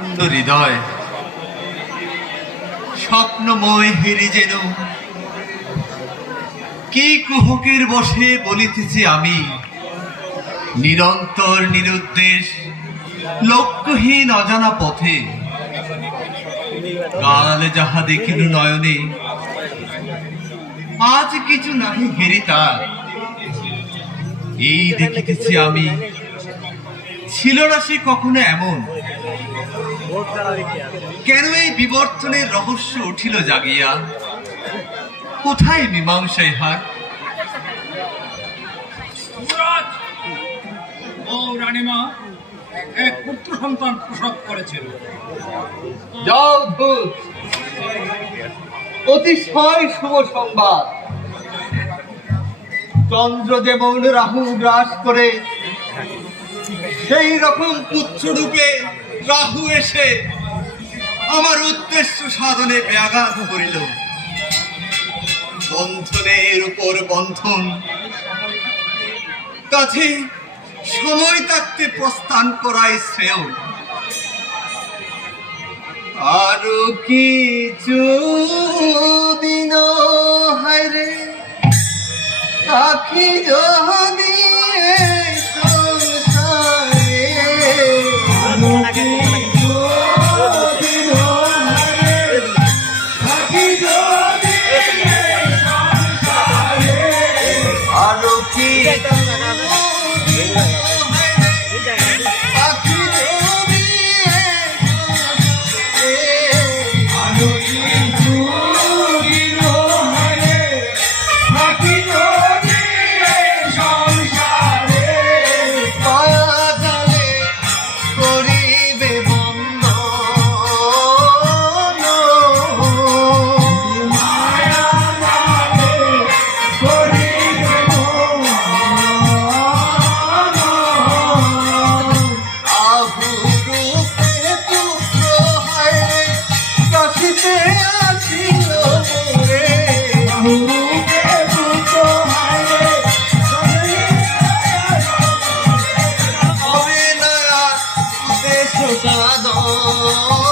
হৃদয়। স্বপ্নময় হেরি যেন। কি কুহকের বসে বলিতেছি আমি? নিরন্তর নিরুদ্দেশ, লক্ষ্যহীন অজানা পথে। কাল যাহা দেখিল নয়নে, আজ কিছু নাহি হেরি তার। এই দেখিতেছি আমি ছিল না সে কখনো এমন? কেন এই বিবর্তনের রহস্য উঠিল জাগিয়া? কোথায় মীমাংসা ইহার যুবরাজ! ও রানীমা এক পুত্র সন্তান প্রসব করেছিল। যাও ধূত অতিশয় শুভ সংবাদ। চন্দ্র যেমন রাহু গ্রাস করে সেই রকম পুত্র রূপে রাহু এসে আমার উদ্দেশ্য সাধনে ব্যাঘাত করিল। বন্ধনের উপর বন্ধন। কাছে সময় থাকতে প্রস্থান করাই শ্রেয়। আরও কিছু দিন হারে আখি যদি আরও কিছু হবে না দেশ সাধন